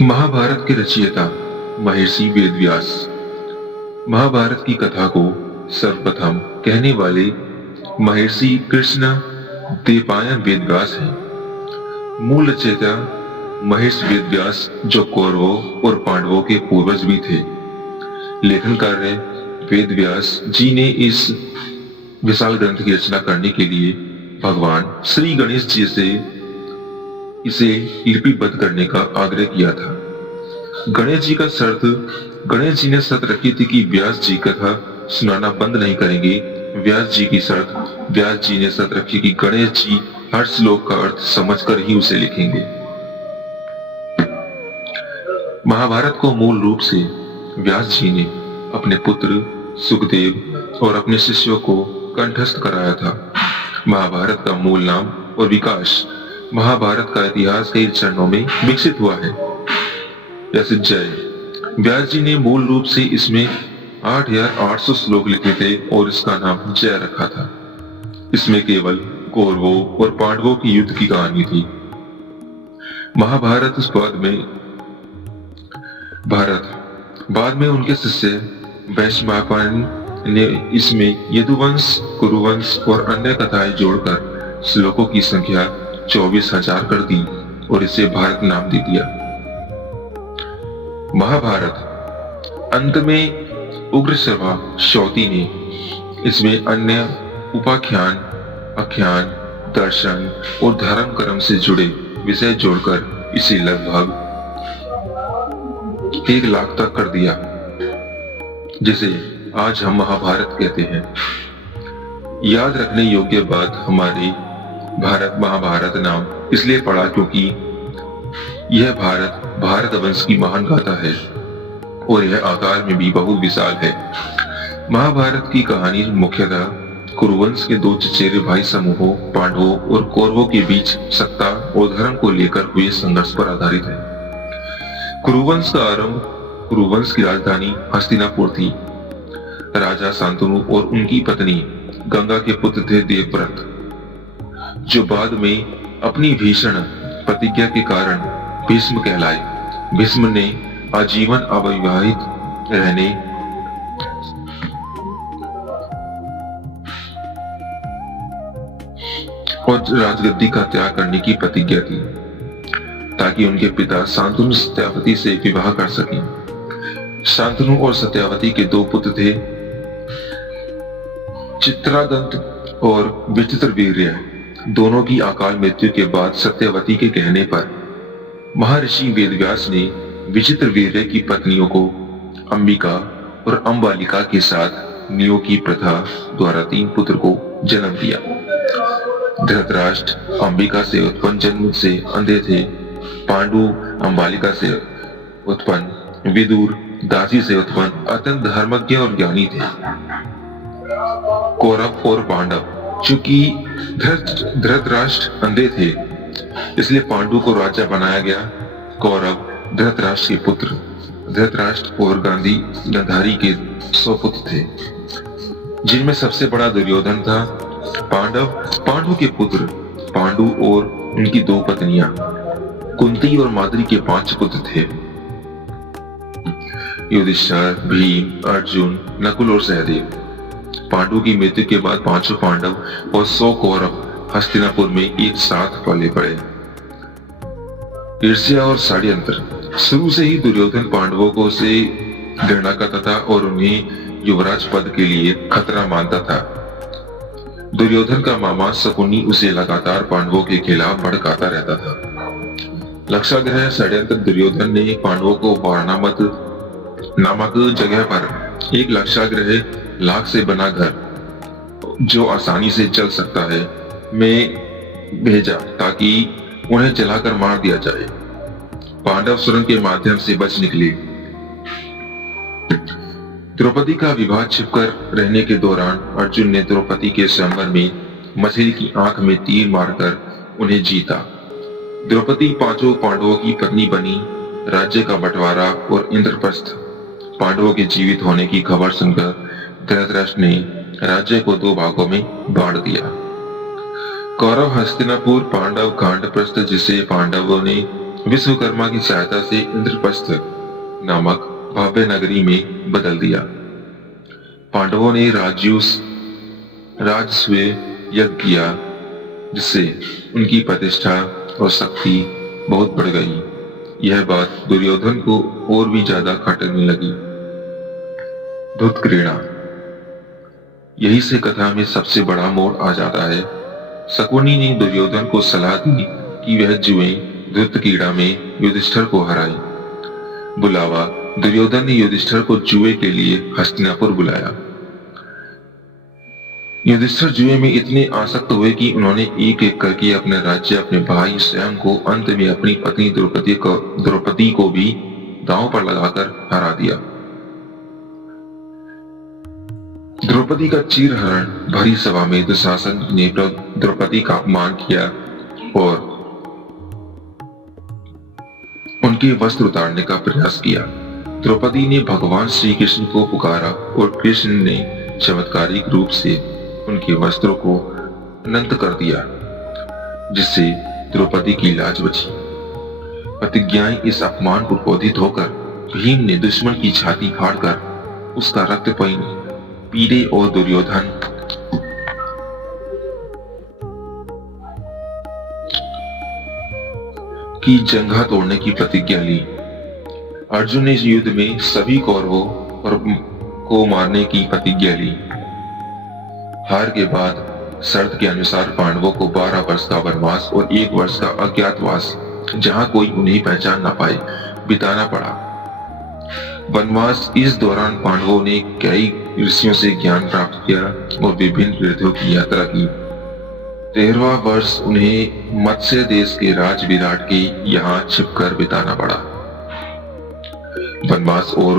महाभारत के रचयिता महर्षि वेदव्यास। महाभारत की कथा को सर्वप्रथम कहने वाले महर्षि कृष्ण द्वैपायन वेदव्यास हैं। मूल रचयिता महर्षि वेदव्यास जो कौरवों और पांडवों के पूर्वज भी थे। लेखन कार्य वेदव्यास जी ने इस विशाल ग्रंथ की रचना करने के लिए भगवान श्री गणेश जी से इसे लिपिबद्ध करने का आग्रह किया था। गणेश जी ने शर्त रखी थी कि व्यास जी कथा सुनाना बंद नहीं करेंगे। व्यास जी ने शर्त रखी कि गणेश जी हर श्लोक का अर्थ समझकर ही उसे लिखेंगे। महाभारत को मूल रूप से व्यास जी ने अपने पुत्र सुखदेव और अपने शिष्यों को कंठस्थ कराया था। महाभारत का मूल नाम और विकास महाभारत का इतिहास कई चरणों में विकसित हुआ है। जैसे जय, व्यास जी ने मूल रूप से इसमें 8800 श्लोक लिखे थे और इसका नाम जय रखा था। इसमें केवल कौरवों और पांडवों की युद्ध की कहानी थी। महाभारत बाद में उनके शिष्य वैशंपायन ने इसमें यदुवंश, कुरुवंश और अन्य कथाएं जोड़कर श्लोकों की संख्या 24,000 कर दी और इसे भारत नाम दे दिया। महाभारत अंत में उग्रश्रवा शौती ने इसमें अन्य उपाख्यान, आख्यान, दर्शन और धर्म कर्म से जुड़े विषय जोड़कर इसे लगभग 1 लाख तक कर दिया, जिसे आज हम महाभारत कहते हैं। याद रखने योग्य बात हमारे महाभारत नाम इसलिए पड़ा क्योंकि यह भारत वंश की महान गाथा है और यह आकार में भी बहुत विशाल है। महाभारत की कहानी मुख्यतः कुरुवंश के 2 चचेरे भाई समूहों पांडवों और कौरवों के बीच सत्ता और धर्म को लेकर हुए संघर्ष पर आधारित है। कुरुवंश का आरंभ कुरुवंश की राजधानी हस्तिनापुर थी। राजा शांतनु और उनकी पत्नी गंगा के पुत्र थे देवव्रत, जो बाद में अपनी भीषण प्रतिज्ञा के कारण भीष्म कहलाए। भीष्म ने आजीवन अविवाहित रहने और राजगद्दी का त्याग करने की प्रतिज्ञा की ताकि उनके पिता शांतनु सत्यावती से विवाह कर सकें। शांतनु और सत्यावती के 2 पुत्र थे, चित्रागंत और विचित्रवीर्य। दोनों की अकाल मृत्यु के बाद सत्यवती के कहने पर महर्षि वेदव्यास ने विचित्रवीर्य की पत्नियों को अंबिका और अंबालिका के साथ नियोग की प्रथा द्वारा 3 पुत्र को जन्म दिया। धृतराष्ट्र अंबिका से उत्पन्न जन्म से अंधे थे। पांडु अंबालिका से उत्पन्न, विदुर दासी से उत्पन्न अत्यंत धर्मज्ञ और ज्ञानी थे। कौरव और पांडव, चूंकि धृतराष्ट्र अंधे थे इसलिए पांडु को राजा बनाया गया। कौरव धृतराष्ट्र के पुत्र धृतराष्ट्र और गांधारी के 100 पुत्र थे, जिनमें सबसे बड़ा दुर्योधन था। पांडु के पुत्र पांडु और उनकी 2 पत्नियां कुंती और माद्री के 5 पुत्र थे। युधिष्ठिर, भीम, अर्जुन, नकुल और सहदेव। पांडु की मृत्यु के बाद 500 पांडव और 100 कौरव हस्तिनापुर में एक साथ पले पड़े। ईर्ष्या और षड्यंत्र। शुरू से ही दुर्योधन पांडवों को से घृणा करता था और उन्हें युवराज पद के लिए खतरा मानता था। दुर्योधन का मामा शकुनी उसे लगातार पांडवों के खिलाफ भड़काता रहता था। लक्षाग्रह षड्यंत्र। दुर्योधन ने पांडवों को वारणामत नामक जगह पर एक लक्षाग्रह लाख से बना घर, जो आसानी से चल सकता है, में भेजा ताकि उन्हें जलाकर मार दिया जाए। पांडव सुरंग के माध्यम से बच निकले। द्रौपदी का विवाह छिपकर रहने के दौरान अर्जुन ने द्रौपदी के स्वयंवर में मछली की आंख में तीर मारकर उन्हें जीता। द्रौपदी 5 पांडवों की पत्नी बनी। राज्य का बंटवारा और इंद्रप्रस्थ। पांडवों के जीवित होने की खबर सुनकर धृतराष्ट्र ने राज्य को 2 भागों में बांट दिया। कौरव हस्तिनापुर, पांडव गांडप्रस्थ, जिसे पांडवों ने विश्वकर्मा की सहायता से इंद्रप्रस्थ नामक भव्य नगरी में बदल दिया। पांडवों ने राजस्व यज्ञ किया, जिससे उनकी प्रतिष्ठा और शक्ति बहुत बढ़ गई। यह बात दुर्योधन को और भी ज्यादा खटकने लगी। धूत क्रीड़ा, यही से कथा में सबसे बड़ा मोड़ आ जाता है। शकुनी ने दुर्योधन को सलाह दी कि वह जुएं धूत क्रीड़ा में युधिष्ठिर को हराए। बुलावा, दुर्योधन ने युधिष्ठिर को जुए के लिए हस्तिनापुर बुलाया। युधिष्ठिर जुए में इतने आसक्त हुए कि उन्होंने एक एक करके अपने राज्य, अपने भाई, स्वयं को, अंत में अपनी पत्नी द्रौपदी को भी दांव पर लगाकर हरा दिया। द्रौपदी का चीरहरण भरी सभा में दुशासन ने द्रौपदी का अपमान किया और उनके वस्त्र उतारने का प्रयास किया। द्रौपदी ने भगवान श्री कृष्ण को पुकारा और कृष्ण ने चमत्कारिक रूप से उनके वस्त्रों को अनंत कर दिया, जिससे द्रौपदी की लाज बची। प्रतिज्ञाएं इस अपमान को क्रोधित होकर भीम ने दुश्मन की छाती फाड़कर उसका रक्त पीले और दुर्योधन की जंघा तोड़ने की प्रतिज्ञा ली। अर्जुन ने इस युद्ध में सभी कौरवों को मारने की प्रतिज्ञा ली। हार के बाद शर्त के अनुसार पांडवों को 12 वर्ष का वनवास और 1 वर्ष का अज्ञातवास, जहां कोई उन्हें पहचान न पाए, बिताना पड़ा। वनवास इस दौरान पांडवों ने कई ऋषियों से ज्ञान प्राप्त किया और विभिन्न तीर्थों की यात्रा की। 13वां वर्ष उन्हें मत्स्य देश के राज विराट के यहाँ छिपकर बिताना पड़ा। वनवास और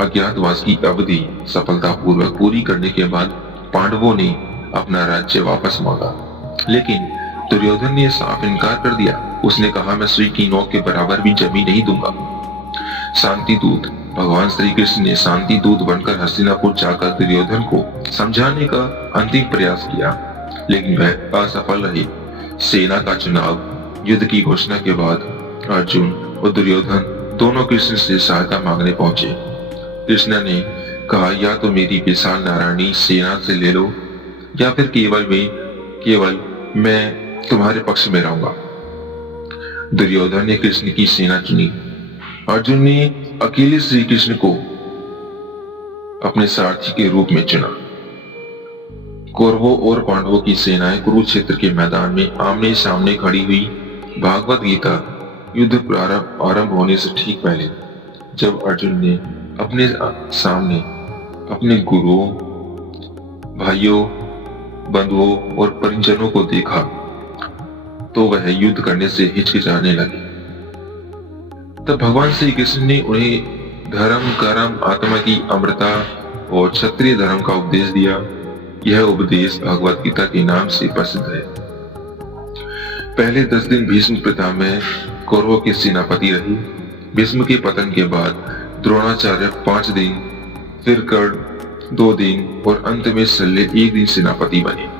अज्ञातवास की अवधि सफलतापूर्वक पूरी करने के बाद पांडवों ने अपना राज्य वापस मांगा, लेकिन दुर्योधन ने साफ इनकार कर दिया। उसने कहा, मैं सुई की नोक के बराबर भी जमीन नहीं दूंगा। शांति दूत, भगवान श्री कृष्ण ने शांति दूत बनकर हस्तिनापुर जाकर दुर्योधन को समझाने का अंतिम प्रयास किया, लेकिन वह असफल रहे। सेना का चुनाव, युद्ध की घोषणा के बाद अर्जुन और दुर्योधन दोनों कृष्ण से सहायता मांगने पहुंचे। कृष्ण ने कहा, या तो मेरी विशाल नारायणी सेना से ले लो, या फिर केवल मैं तुम्हारे पक्ष में रहूंगा। दुर्योधन ने कृष्ण की सेना चुनी। अर्जुन ने अकेले श्री कृष्ण को अपने सारथी के रूप में चुना। कौरवों और पांडवों की सेनाएं कुरुक्षेत्र के मैदान में आमने सामने खड़ी हुई। भागवत गीता युद्ध आरंभ होने से ठीक पहले जब अर्जुन ने अपने सामने अपने गुरुओं, भाइयों, बंधुओं और परिजनों को देखा तो वह युद्ध करने से हिचकिचाने लगे। तब भगवान श्री कृष्ण ने उन्हें धर्म, कर्म, आत्मा की अमरता और क्षत्रिय धर्म का उपदेश दिया। यह उपदेश भगवत गीता के नाम से प्रसिद्ध है। पहले 10 दिन भीष्म पितामह कौरवों के सेनापति रहे। भीष्म के पतन के बाद द्रोणाचार्य 5 दिन, फिर कर्ण 2 दिन और अंत में शल्य 1 दिन सेनापति बने।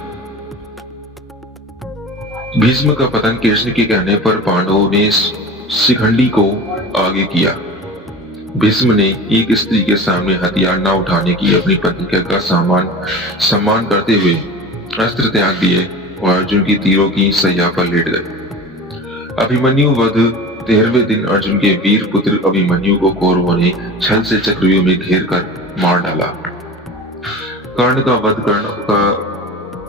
भीष्म का पतन कृष्ण के कहने पर पांडवों ने शिखंडी को आगे किया। भीष्म ने एक स्त्री के सामने हथियार न उठाने की अपनी प्रतिज्ञा का सम्मान करते हुए अस्त्र त्याग दिए और अर्जुन की तीरों की सैया पर लेट गए। अभिमन्यु वध 13वें दिन अर्जुन के वीर पुत्र अभिमन्यु को कौरवों ने छल से चक्रव्यूह में घेर कर मार डाला। कर्ण का वध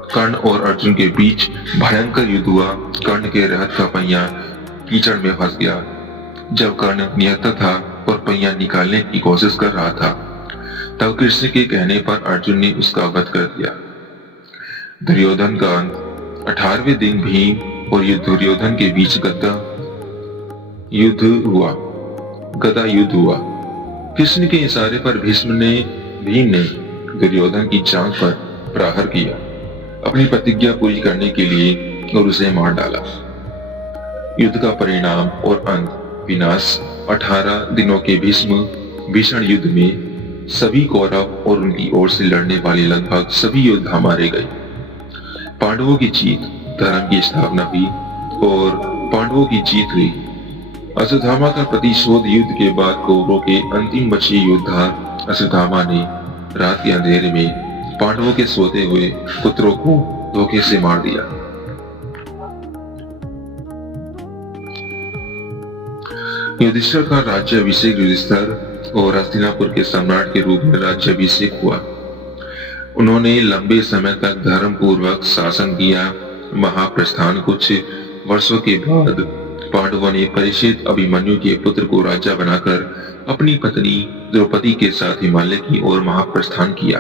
कर्ण और अर्जुन के बीच भयंकर युद्ध हुआ। कर्ण के रथ का पहिया कीचड़ में फंस गया। जब कर्ण निहत्था था और पहिया निकालने की कोशिश कर रहा था, तब कृष्ण के कहने पर अर्जुन ने उसका वध कर दिया। दुर्योधन का अंत 18वें दिन भीम और दुर्योधन के बीच गदा युद्ध हुआ। कृष्ण के इशारे पर भीम ने दुर्योधन की जांघ पर प्रहार किया, अपनी प्रतिज्ञा पूरी करने के लिए, और उसे मार डाला। युद्ध का परिणाम और अंत, विनाश। 18 दिनों के भीषण युद्ध में सभी कौरव और उनकी ओर से लड़ने वाले लगभग सभी योद्धा मारे गए। पांडवों की जीत, धर्म की स्थापना हुई और पांडवों की जीत हुई। अश्वत्थामा का प्रतिशोध युद्ध के बाद कौरवों के अंतिम बचे योद्धा अश्वत्थामा ने रात के अंधेरे में पांडवों के सोते हुए पुत्रों को धोखे से मार दिया। युधिष्ठिर का राज्याभिषेक युधिष्ठिर और हस्तिनापुर के सम्राट के रूप में राज्याभिषेक हुआ। उन्होंने लंबे समय तक धर्म पूर्वक शासन किया। महाप्रस्थान कुछ वर्षों के बाद पांडवों ने परीक्षित अभिमन्यु के पुत्र को राजा बनाकर अपनी पत्नी द्रौपदी के साथ हिमालय की ओर महाप्रस्थान किया।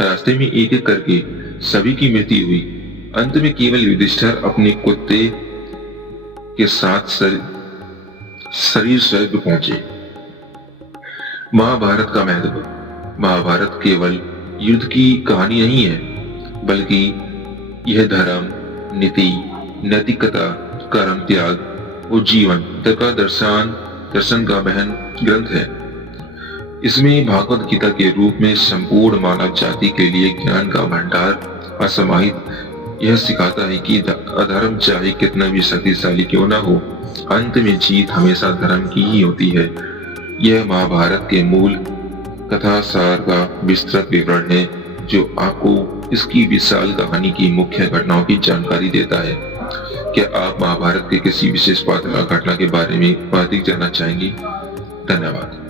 रास्ते में एक एक करके सभी की मृत्यु हुई। अंत में केवल युधिष्ठिर अपने कुत्ते के साथ शरीर स्वर्ग पहुंचे। महाभारत का महत्व। महाभारत केवल युद्ध की कहानी नहीं है, बल्कि यह धर्म, नीति, नैतिकता, कर्म त्याग और जीवन का दर्शन का गहन ग्रंथ है। इसमें भागवत गीता के रूप में संपूर्ण मानव जाति के लिए ज्ञान का भंडार असमाहित यह सिखाता है कि अधर्म चाहे कितना भी शक्तिशाली क्यों ना हो, अंत में जीत हमेशा धर्म की ही होती है। यह महाभारत के मूल कथा सार का विस्तृत विवरण है, जो आपको इसकी विशाल कहानी की मुख्य घटनाओं की जानकारी देता है। क्या आप महाभारत के किसी विशेष पात्र या घटना के बारे में अधिक जानना चाहेंगे? धन्यवाद।